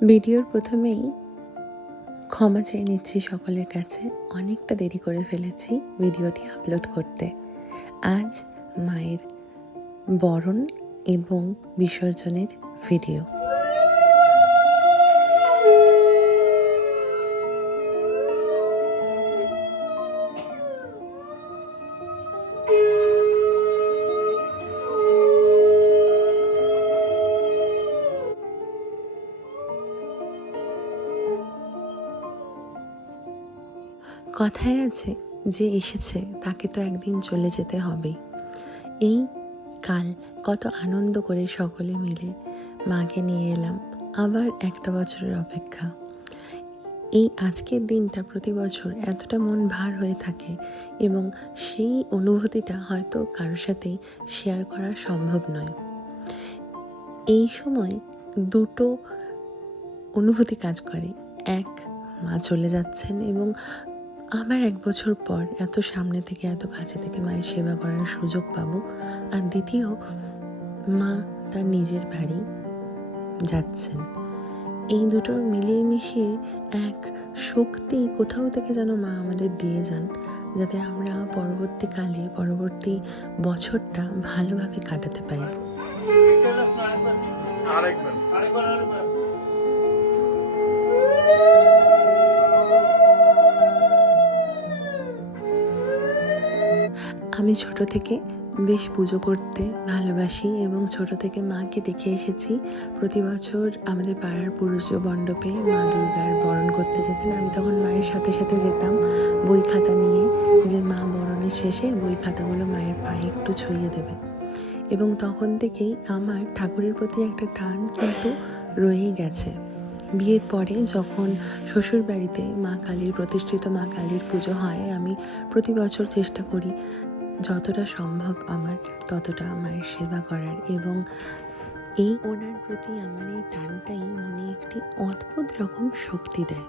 ভিডিওর প্রথমেই ক্ষমা চেয়ে নিচ্ছি সকলের কাছে, অনেকটা দেরি করে ফেলেছি ভিডিওটি আপলোড করতে। আজ মায়ের বরণ এবং বিসর্জনের ভিডিও। কথায় আছে, যে এসেছে তাকে তো একদিন চলে যেতে হবেই। এই কাল কত আনন্দ করে সকলে মিলে মাকে নিয়ে এলাম, আবার একটা বছরের অপেক্ষা। এই আজকের দিনটা প্রতি বছর এতটা মন ভার হয়ে থাকে এবং সেই অনুভূতিটা হয়তো কারোর সাথেই শেয়ার করা সম্ভব নয়। এই সময় দুটো অনুভূতি কাজ করে। এক, মা চলে যাচ্ছেন এবং আবার 1 বছর পর এত সামনে থেকে এত কাছে থেকে মায়ের সেবা করার সুযোগ পাবো। আর দ্বিতীয়, মা তার নিজের বাড়ি যাচ্ছেন। এই দুটোর মিলিয়ে মিশিয়ে এক শক্তি কোথাও থেকে যেন মা আমাদের দিয়ে যান, যাতে আমরা পরবর্তীকালে পরবর্তী বছরটা ভালোভাবে কাটাতে পারি। আমি ছোট থেকে বেশ পুজো করতে ভালোবাসি এবং ছোট থেকে মাকে দেখে এসেছি। প্রতি বছর আমাদের পাড়ার পুরুষ মণ্ডপে মা দুর্গার বরণ করতে যেতেন। আমি তখন মায়ের সাথে সাথে যেতাম বই খাতা নিয়ে, যে মা বরণের শেষে বই খাতাগুলো মায়ের পায়ে একটু ছুঁয়ে দেবে। এবং তখন থেকেই আমার ঠাকুরের প্রতি একটা টান কিন্তু রয়েই গেছে। বিয়ের পরে যখন শ্বশুর বাড়িতে মা কালীর প্রতিষ্ঠিত মা কালীর পুজো হয়, আমি প্রতি বছর চেষ্টা করি যতটা সম্ভব আমার ততটা মায়ের সেবা করার, এবং এই ওনার প্রতি আমার এই টানটাই মনে একটি অদ্ভুত রকম শক্তি দেয়।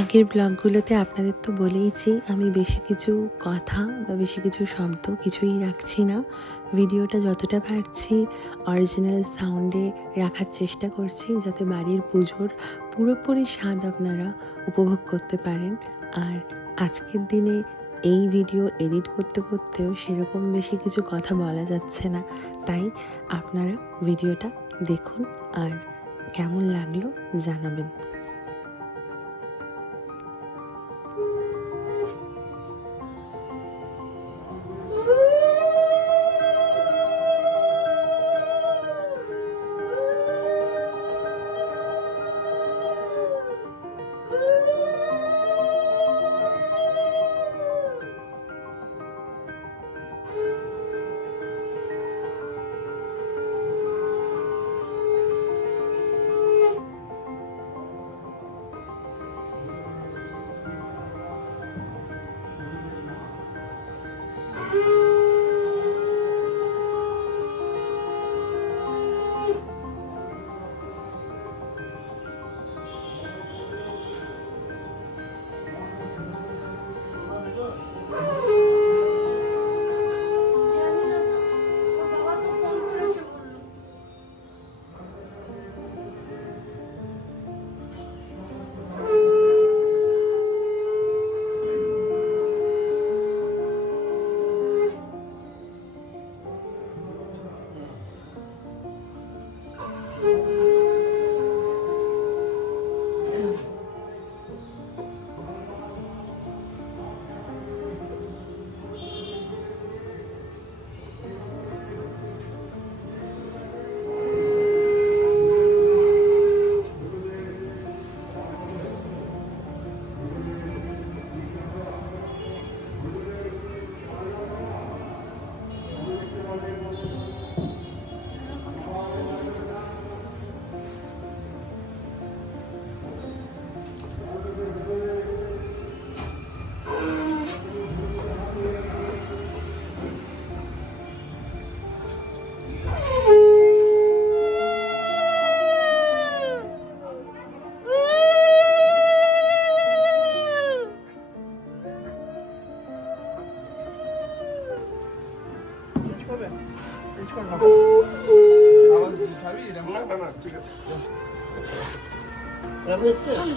আগের ব্লগগুলোতে আপনাদের তো বলেইছি, আমি বেশি কিছু কথা বা বেশি কিছু শব্দ কিছুই রাখছি না। ভিডিওটা যতটা পারছি অরিজিনাল সাউন্ডে রাখার চেষ্টা করছি, যাতে বাড়ির পুজোর পুরোপুরি স্বাদ আপনারা উপভোগ করতে পারেন। আর আজকের দিনে এই ভিডিও এডিট করতে করতেও সেরকম বেশি কিছু কথা বলা যাচ্ছে না, তাই আপনারা ভিডিওটা দেখুন আর কেমন লাগলো জানাবেন।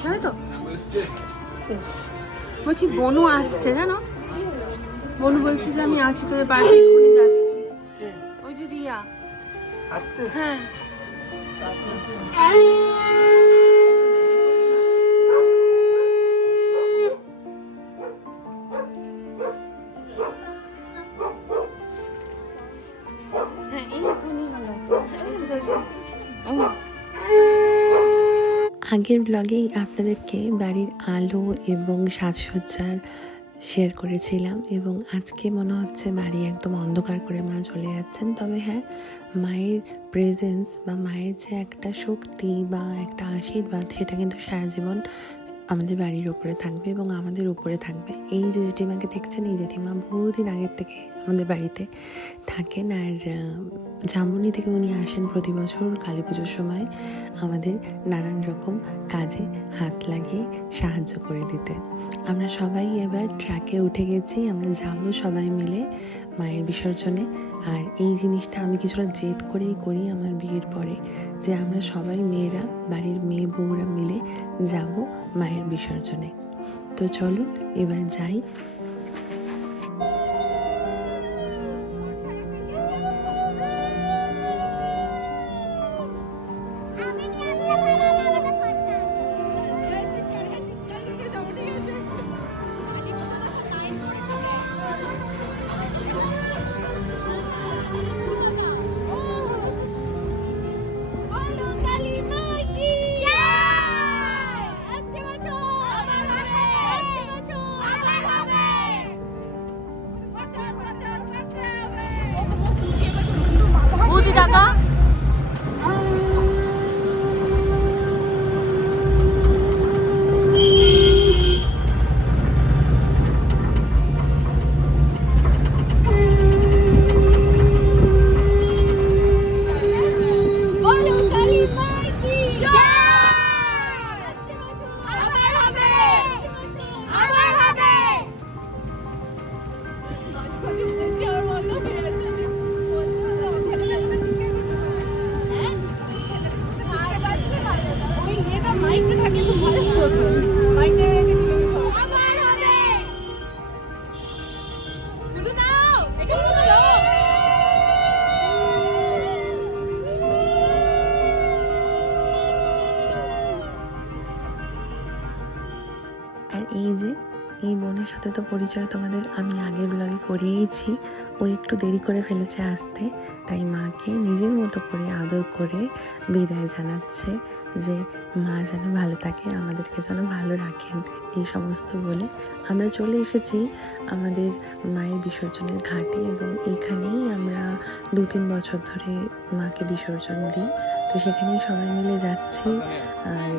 যাবে তো বলছি বনু আসছে জানো, বনু বলছি যে আমি আছি তোদের বাড়ি, এক্ষুনি যাচ্ছি। ওই যে রিয়া আসছে। হ্যাঁ হ্যাঁ এইক্ষুনি হলো। আগের ব্লগেই আপনাদেরকে বাড়ির আলো এবং সাজসজ্জার শেয়ার করেছিলাম, এবং আজকে মনে হচ্ছে বাড়ি একদম অন্ধকার করে মা চলে যাচ্ছেন। তবে হ্যাঁ, মায়ের প্রেজেন্স বা মায়ের যে একটা শক্তি বা একটা আশীর্বাদ, সেটা কিন্তু সারা জীবন আমাদের বাড়ির ওপরে থাকবে এবং আমাদের উপরে থাকবে। এই যে জেঠিমাকে দেখছেন, এই জেঠিমা বহুদিন আগের থেকে আমাদের বাড়িতে থাকেন, আর জামুনি থেকে উনি আসেন প্রতি বছর কালী পুজোর সময় আমাদের নানান রকম কাজে হাত লাগিয়ে সাহায্য করে দিতে। আমরা সবাই এবার ট্রাকে উঠে গেছি, আমরা যাব সবাই মিলে মায়ের বিসর্জনে। আর এই জিনিসটা আমি কিছুটা জেদ করেই করি আমার বিয়ের পরে, যে আমরা সবাই মেয়েরা, বাড়ির মেয়ে বউরা মিলে যাব মায়ের বিসর্জনে। তো চলুন এবার যাই। টাকা আর এই যে এই বোনের সাথে তো পরিচয় তোমাদের আমি আগের ব্লগে করিয়েইছি। ও একটু দেরি করে ফেলেছে আসতে, তাই মাকে নিজের মতো করে আদর করে বিদায় জানাচ্ছে, যে মা যেন ভালো থাকে, আমাদেরকে যেন ভালো রাখেন, এই সমস্ত বলে আমরা চলে এসেছি আমাদের মায়ের বিসর্জনের ঘাটে। এবং এইখানেই আমরা 2-3 বছর ধরে মাকে বিসর্জন দিই। তো সেখানেই সবাই মিলে যাচ্ছি, আর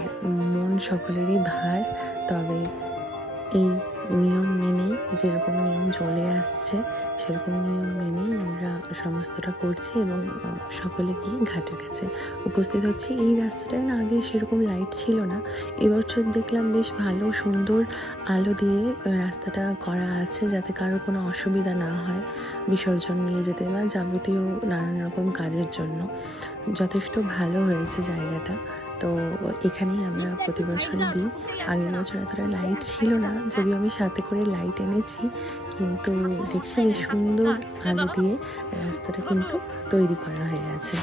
মন সকলেরই ভার। তবে এই নিয়ম মেনেই, যেরকম নিয়ম চলে আসছে সেরকম নিয়ম মেনেই আমরা সমস্তটা করছি এবং সকলে গিয়ে ঘাটের কাছে উপস্থিত হচ্ছি। এই রাস্তাটায় না আগে সেরকম লাইট ছিল না, এবছর দেখলাম বেশ ভালো সুন্দর আলো দিয়ে রাস্তাটা করা আছে, যাতে কারো কোনো অসুবিধা না হয় বিসর্জন নিয়ে যেতে বা যাবতীয় নানান রকম কাজের জন্য। যথেষ্ট ভালো হয়েছে জায়গাটা। তো এখানেই আমরা প্রতি বছরই দিই। আগের বছর এতটা লাইট ছিল না, যদিও আমি সাথে করে লাইট এনেছি, কিন্তু দেখছি বেশ সুন্দর আলো দিয়ে রাস্তাটা কিন্তু তৈরি করা হয়ে আছে।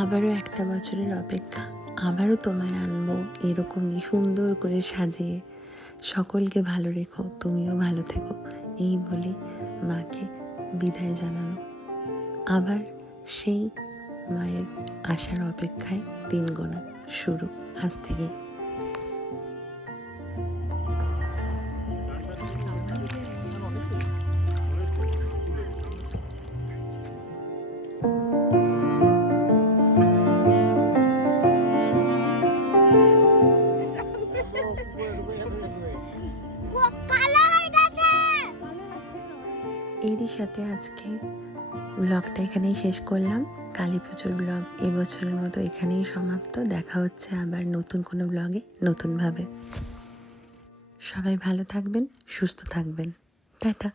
আবারও একটা বছরের অপেক্ষা, আবারও তোমায় আনবো এরকমই সুন্দর করে সাজিয়ে। সকলকে ভালো রেখো, তুমিও ভালো থেকো, এই বলি মাকে বিদায় জানানো। আবার সেই মায়ের আসার অপেক্ষায় দিন গোনা শুরু আজ থেকেই। এরই সাথে আজকে ব্লগটা এখানেই শেষ করলাম। কালী পুজোর ব্লগ এবছরের মতো এখানেই সমাপ্ত। দেখা হচ্ছে আবার নতুন কোনো ব্লগে নতুনভাবে। সবাই ভালো থাকবেন, সুস্থ থাকবেন। টাটা।